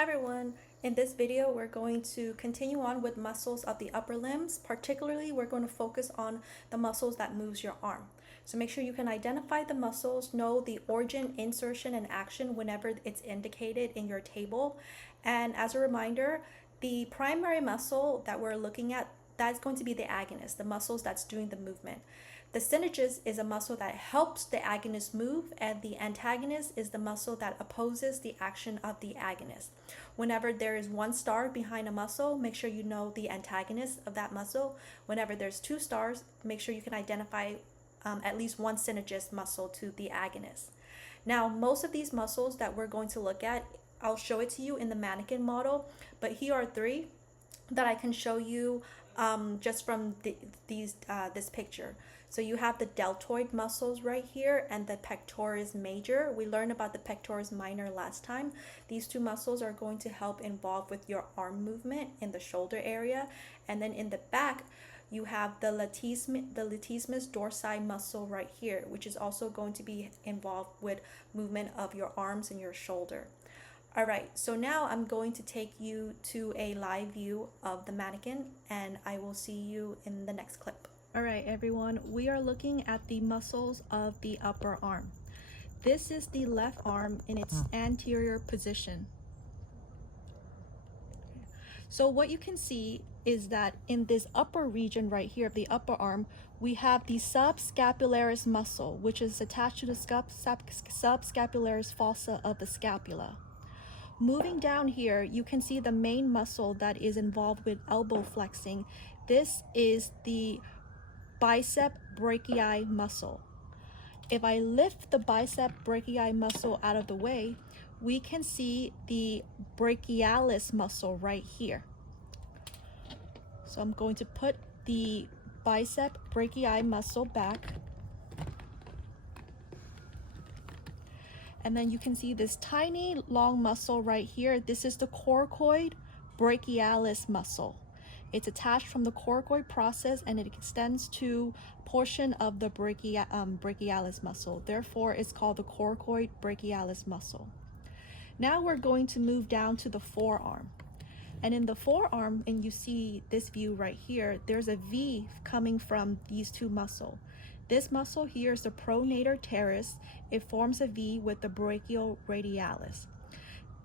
Hi everyone, in this video we're going to continue on with muscles of the upper limbs. Particularly we're going to focus on the muscles that moves your arm. So make sure you can identify the muscles, know the origin, insertion, and action whenever it's indicated in your table. And as a reminder, the primary muscle that we're looking at, that's going to be the agonist, the muscles that's doing the movement. The synergist is a muscle that helps the agonist move, and the antagonist is the muscle that opposes the action of the agonist. Whenever there is one star behind a muscle, make sure you know the antagonist of that muscle. Whenever there's two stars, make sure you can identify at least one synergist muscle to the agonist. Now, most of these muscles that we're going to look at, I'll show it to you in the mannequin model, but here are three that I can show you just from this picture. So you have the deltoid muscles right here and the pectoris major. We learned about the pectoris minor last time. These two muscles are going to help involve with your arm movement in the shoulder area. And then in the back, you have the latissimus dorsi muscle right here, which is also going to be involved with movement of your arms and your shoulder. All right, so now I'm going to take you to a live view of the mannequin, and I will see you in the next clip. All right, everyone, we are looking at the muscles of the upper arm. This is the left arm in its anterior position. So what you can see is that in this upper region right here of the upper arm, we have the subscapularis muscle, which is attached to the subscapularis fossa of the scapula. Moving down here, you can see the main muscle that is involved with elbow flexing. This is the bicep brachii muscle. If I lift the bicep brachii muscle out of the way, we can see the brachialis muscle right here. So I'm going to put the bicep brachii muscle back. And then you can see this tiny long muscle right here. This is the coracoid brachialis muscle. It's attached from the coracoid process and it extends to portion of the brachialis muscle. Therefore, it's called the coracoid brachialis muscle. Now we're going to move down to the forearm. And in the forearm, and you see this view right here, there's a V coming from these two muscles. This muscle here is the pronator teres. It forms a V with the brachial radialis.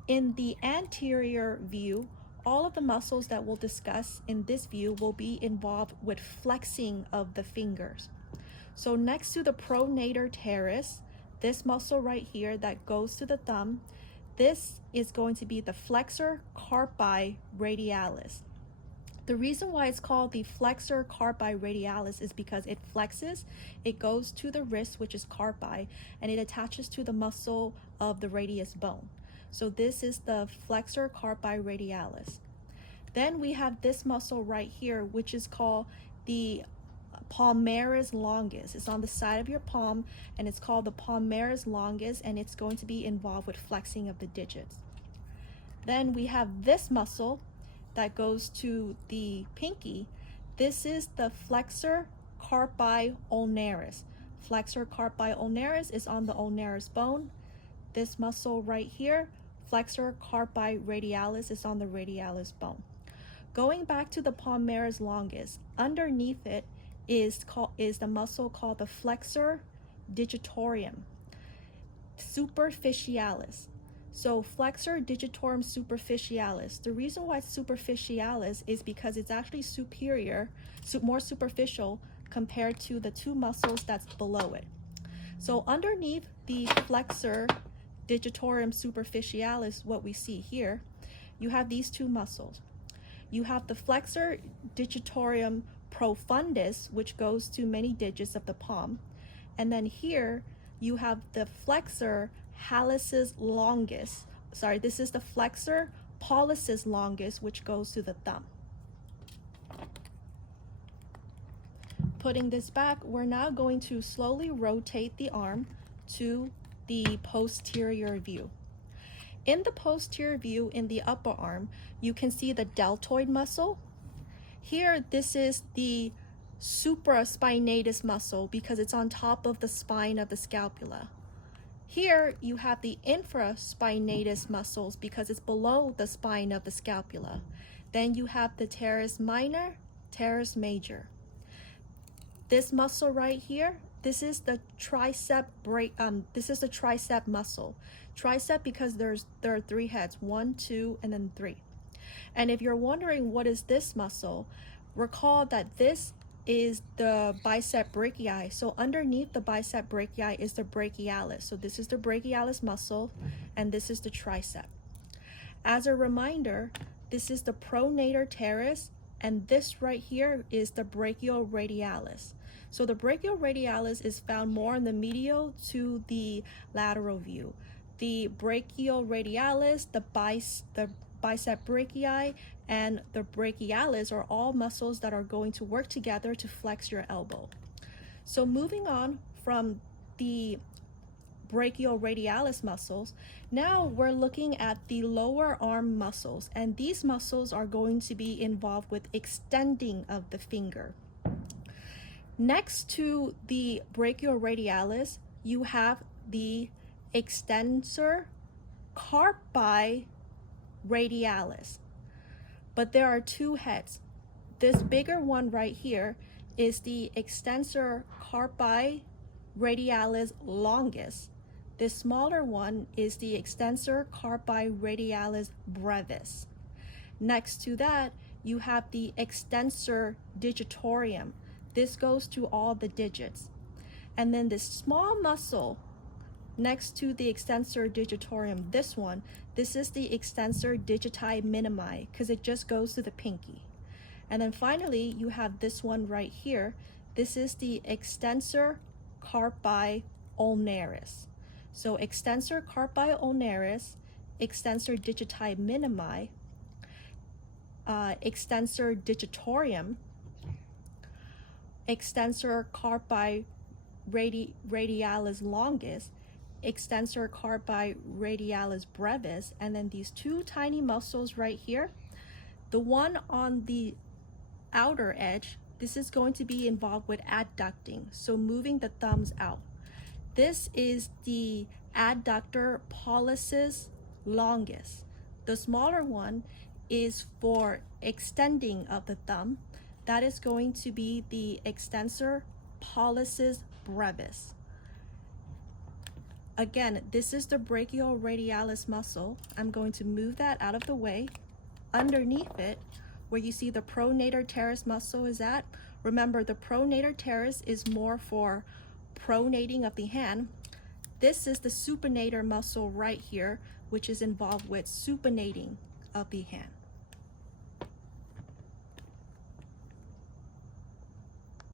In the anterior view, all of the muscles that we'll discuss in this view will be involved with flexing of the fingers. So next to the pronator teres, this muscle right here that goes to the thumb, this is going to be the flexor carpi radialis. The reason why it's called the flexor carpi radialis is because it flexes, it goes to the wrist, which is carpi, and it attaches to the muscle of the radius bone. So this is the flexor carpi radialis. Then we have this muscle right here, which is called the palmaris longus. It's on the side of your palm, and it's called the palmaris longus, and it's going to be involved with flexing of the digits. Then we have this muscle that goes to the pinky. This is the flexor carpi ulnaris. Flexor carpi ulnaris is on the ulnaris bone. This muscle right here, flexor carpi radialis, is on the radialis bone. Going back to the palmaris longus, underneath it is the muscle called the flexor digitorum superficialis. So flexor digitorum superficialis, the reason why it's superficialis is because it's actually superior, more superficial compared to the two muscles that's below it. So underneath the flexor digitorum superficialis, what we see here, you have these two muscles. You have the flexor digitorum profundus, which goes to many digits of the palm. And then here you have the flexor hallucis longus. Sorry, this is the flexor pollicis longus, which goes to the thumb. Putting this back, we're now going to slowly rotate the arm to the posterior view. In the posterior view, in the upper arm, you can see the deltoid muscle. Here, this is the supraspinatus muscle because it's on top of the spine of the scapula. Here you have the infraspinatus muscles because it's below the spine of the scapula. Then you have the teres minor, teres major. This muscle right here, this is the tricep muscle. Tricep because there are 3 heads, 1, 2, and then 3. And if you're wondering what is this muscle, recall that this is the bicep brachii. So underneath the bicep brachii is the brachialis. So this is the brachialis muscle, and this is the tricep. As a reminder, this is the pronator teres, and this right here is the brachioradialis. So the brachioradialis is found more in the medial to the lateral view. The brachioradialis, the bicep brachii, and the brachialis are all muscles that are going to work together to flex your elbow. So moving on from the brachioradialis muscles, now we're looking at the lower arm muscles, and these muscles are going to be involved with extending of the finger. Next to the brachioradialis, you have the extensor carpi radialis. But there are 2 heads. This bigger one right here is the extensor carpi radialis longus. This smaller one is the extensor carpi radialis brevis. Next to that, you have the extensor digitorum. This goes to all the digits. And then this small muscle next to the extensor digitorum, this is the extensor digiti minimi because it just goes to the pinky. And then finally, you have this one right here. This is the extensor carpi ulnaris. So extensor carpi ulnaris, extensor digiti minimi, extensor digitorum, extensor carpi radialis longus, extensor carpi radialis brevis, and then these 2 tiny muscles right here. The one on the outer edge, this is going to be involved with adducting, so moving the thumbs out. This is the adductor pollicis longus. The smaller one is for extending of the thumb. That is going to be the extensor pollicis brevis. Again, this is the brachioradialis muscle. I'm going to move that out of the way. Underneath it, where you see the pronator teres muscle is at, remember the pronator teres is more for pronating of the hand. This is the supinator muscle right here, which is involved with supinating of the hand.